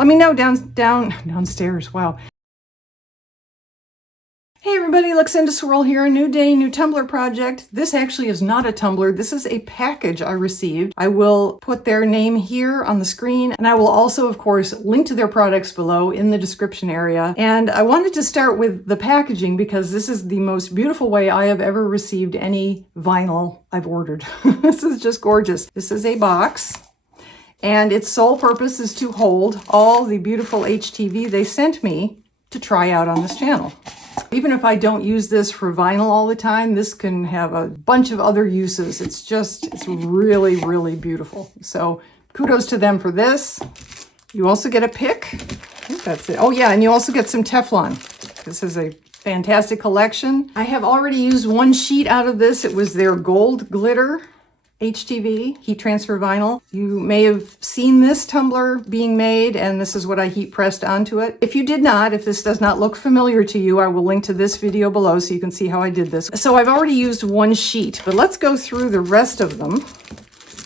Let me know downstairs. Wow. Hey everybody, Luxinda Swirl here. New day, new Tumbler project. This actually is not a tumbler. This is a package I received. I will put their name here on the screen, and I will also, of course, link to their products below in the description area. And I wanted to start with the packaging because this is the most beautiful way I have ever received any vinyl I've ordered. This is just gorgeous. This is a box, and its sole purpose is to hold all the beautiful HTV they sent me to try out on this channel. Even if I don't use this for vinyl all the time, this can have a bunch of other uses. It's really, really beautiful. So kudos to them for this. You also get a pick. I think that's it. Oh yeah, and you also get some Teflon. This is a fantastic collection. I have already used one sheet out of this. It was their gold glitter HTV, heat transfer vinyl. You may have seen this tumbler being made, and this is what I heat pressed onto it. If you did not, if this does not look familiar to you, I will link to this video below so you can see how I did this. So I've already used one sheet, but let's go through the rest of them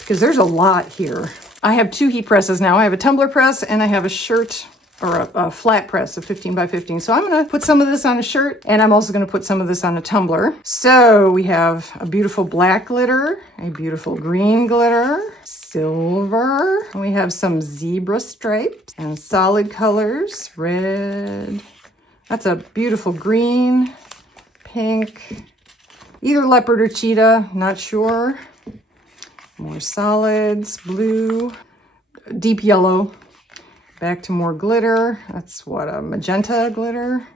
because there's a lot here. I have two heat presses now. I have a tumbler press and I have a shirt or a flat press of 15 by 15. So I'm gonna put some of this on a shirt, and I'm also gonna put some of this on a tumbler. So we have a beautiful black glitter, a beautiful green glitter, silver, and we have some zebra stripes and solid colors, red. That's a beautiful green, pink, either leopard or cheetah, not sure. More solids, blue, deep yellow. Back to more glitter. That's what, a magenta glitter.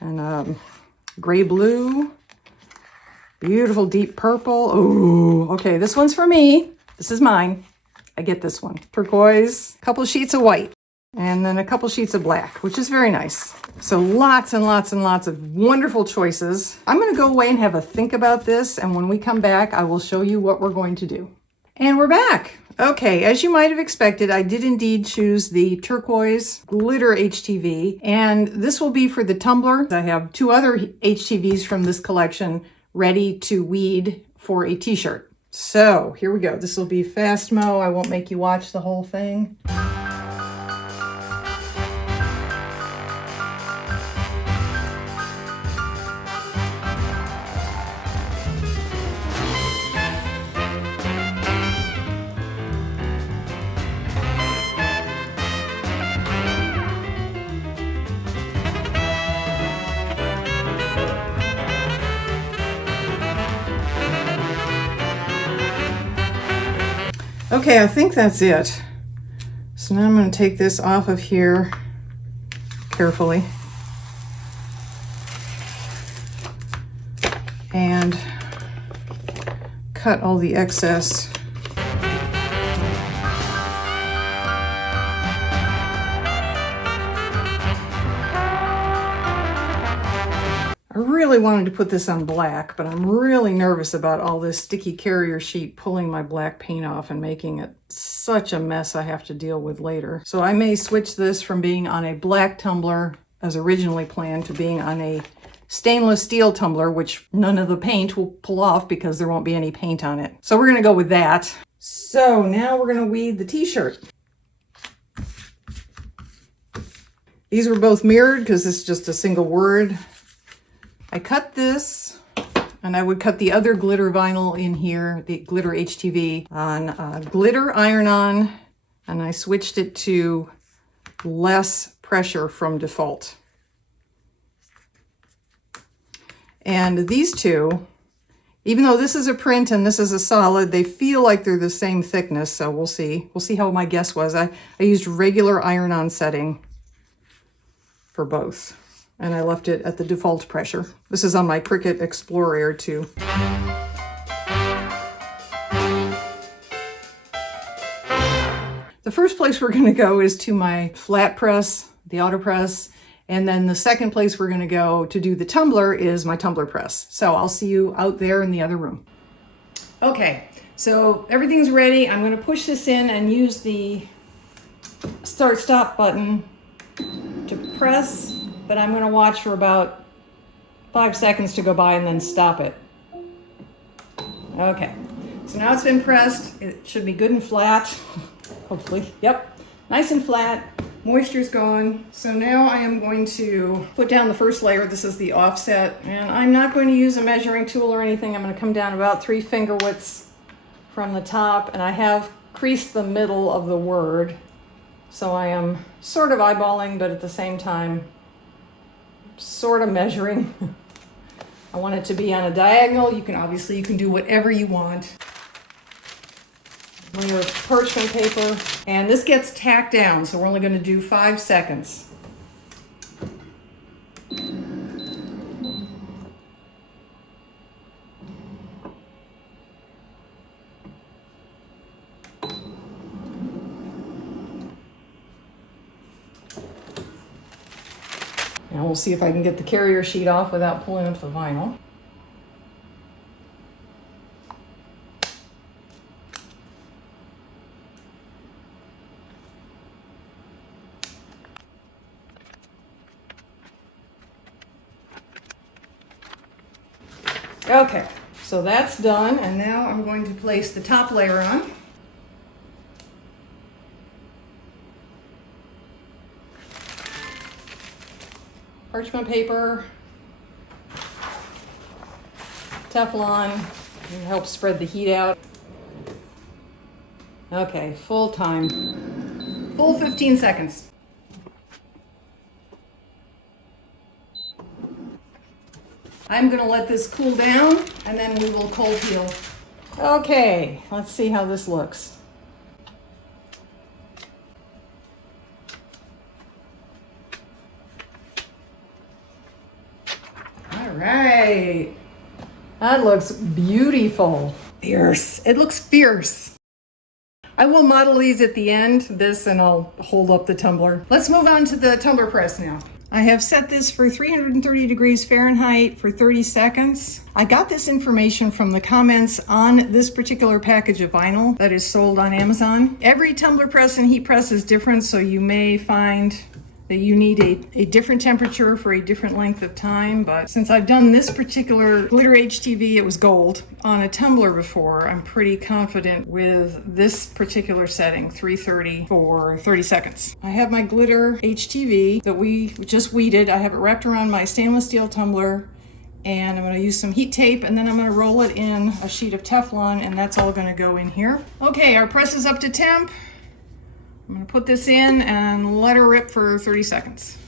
And gray blue. Beautiful deep purple. Oh, okay, this one's for me. This is mine. I get this one. Turquoise, a couple sheets of white, and then a couple sheets of black, which is very nice. So lots and lots and lots of wonderful choices. I'm gonna go away and have a think about this, and when we come back, I will show you what we're going to do. And we're back. Okay, as you might have expected, I did indeed choose the turquoise glitter HTV, and this will be for the tumbler. I have two other HTVs from this collection ready to weed for a t-shirt. So here we go. This will be fast mo. I won't make you watch the whole thing. Okay, I think that's it. So now I'm going to take this off of here carefully and cut all the excess. I really wanted to put this on black, but I'm really nervous about all this sticky carrier sheet pulling my black paint off and making it such a mess I have to deal with later. So I may switch this from being on a black tumbler as originally planned to being on a stainless steel tumbler, which none of the paint will pull off because there won't be any paint on it. So we're gonna go with that. So now we're gonna weed the t-shirt. These were both mirrored because it's just a single word. I cut this, and I would cut the other glitter vinyl in here, the glitter HTV, on glitter iron-on, and I switched it to less pressure from default. And these two, even though this is a print and this is a solid, they feel like they're the same thickness, so we'll see. We'll see how my guess was. I used regular iron-on setting for both. And I left it at the default pressure. This is on my Cricut Explorer Air 2. The first place we're gonna go is to my flat press, the auto press, and then the second place we're gonna go to do the tumbler is my tumbler press. So I'll see you out there in the other room. Okay, so everything's ready. I'm gonna push this in and use the start-stop button to press, but I'm going to watch for about 5 seconds to go by and then stop it. Okay, so now it's been pressed. It should be good and flat, hopefully. Yep, nice and flat, Moisture's gone. So now I am going to put down the first layer. This is the offset, and I'm not going to use a measuring tool or anything. I'm going to come down about 3 finger widths from the top, and I have creased the middle of the word. So I am sort of eyeballing, but at the same time, sort of measuring. I want it to be on a diagonal. You can do whatever you want. Layer of parchment paper, and this gets tacked down, so we're only going to do 5 seconds. Now we'll see if I can get the carrier sheet off without pulling up the vinyl. Okay, so that's done, and now I'm going to place the top layer on. Parchment paper, Teflon, and help spread the heat out. Okay, full time. Full 15 seconds. I'm going to let this cool down, and then we will cold heal. Okay, let's see how this looks. All right. That looks beautiful. Fierce. It looks fierce. I will model these at the end, and I'll hold up the tumbler. Let's move on to the tumbler press now. I have set this for 330 degrees Fahrenheit for 30 seconds. I got this information from the comments on this particular package of vinyl that is sold on Amazon. Every tumbler press and heat press is different, so you may find that you need a different temperature for a different length of time, but since I've done this particular glitter HTV, it was gold, on a tumbler before, I'm pretty confident with this particular setting, 330 for 30 seconds. I have my glitter HTV that we just weeded. I have it wrapped around my stainless steel tumbler, and I'm going to use some heat tape, and then I'm going to roll it in a sheet of Teflon, and that's all going to go in here. Okay, our press is up to temp. I'm going to put this in and let her rip for 30 seconds.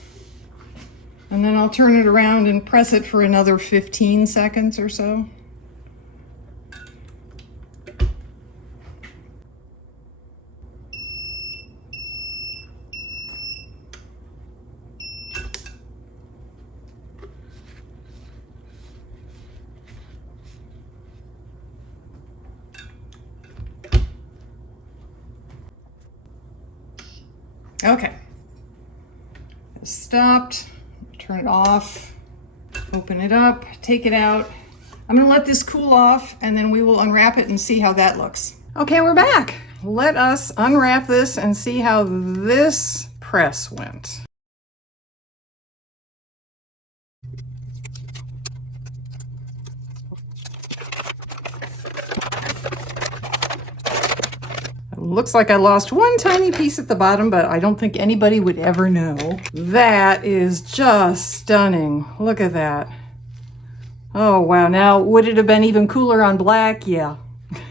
And then I'll turn it around and press it for another 15 seconds or so. Okay, stopped, turn it off, open it up, take it out. I'm gonna let this cool off, and then we will unwrap it and see how that looks. Okay, we're back. Let us unwrap this and see how this press went. Looks like I lost one tiny piece at the bottom, but I don't think anybody would ever know. That is just stunning. Look at that. Oh, wow. Now, would it have been even cooler on black? Yeah.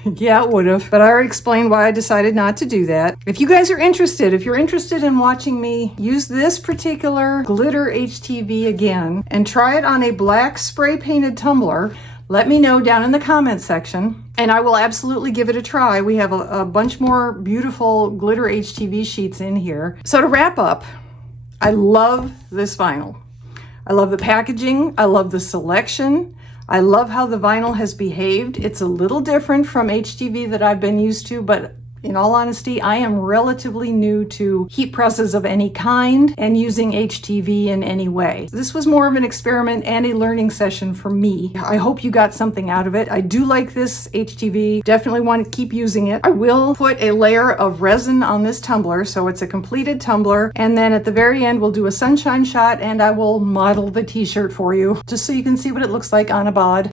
Yeah, it would have. But I already explained why I decided not to do that. If you guys are interested, if you're interested in watching me use this particular glitter HTV again and try it on a black spray painted tumbler, let me know down in the comments section, and I will absolutely give it a try. We have a bunch more beautiful glitter HTV sheets in here. So to wrap up, I love this vinyl. I love the packaging. I love the selection. I love how the vinyl has behaved. It's a little different from HTV that I've been used to, but in all honesty, I am relatively new to heat presses of any kind and using HTV in any way. This was more of an experiment and a learning session for me. I hope you got something out of it. I do like this HTV. Definitely want to keep using it. I will put a layer of resin on this tumbler, so it's a completed tumbler. And then at the very end, we'll do a sunshine shot, and I will model the t-shirt for you, just so you can see what it looks like on a bod.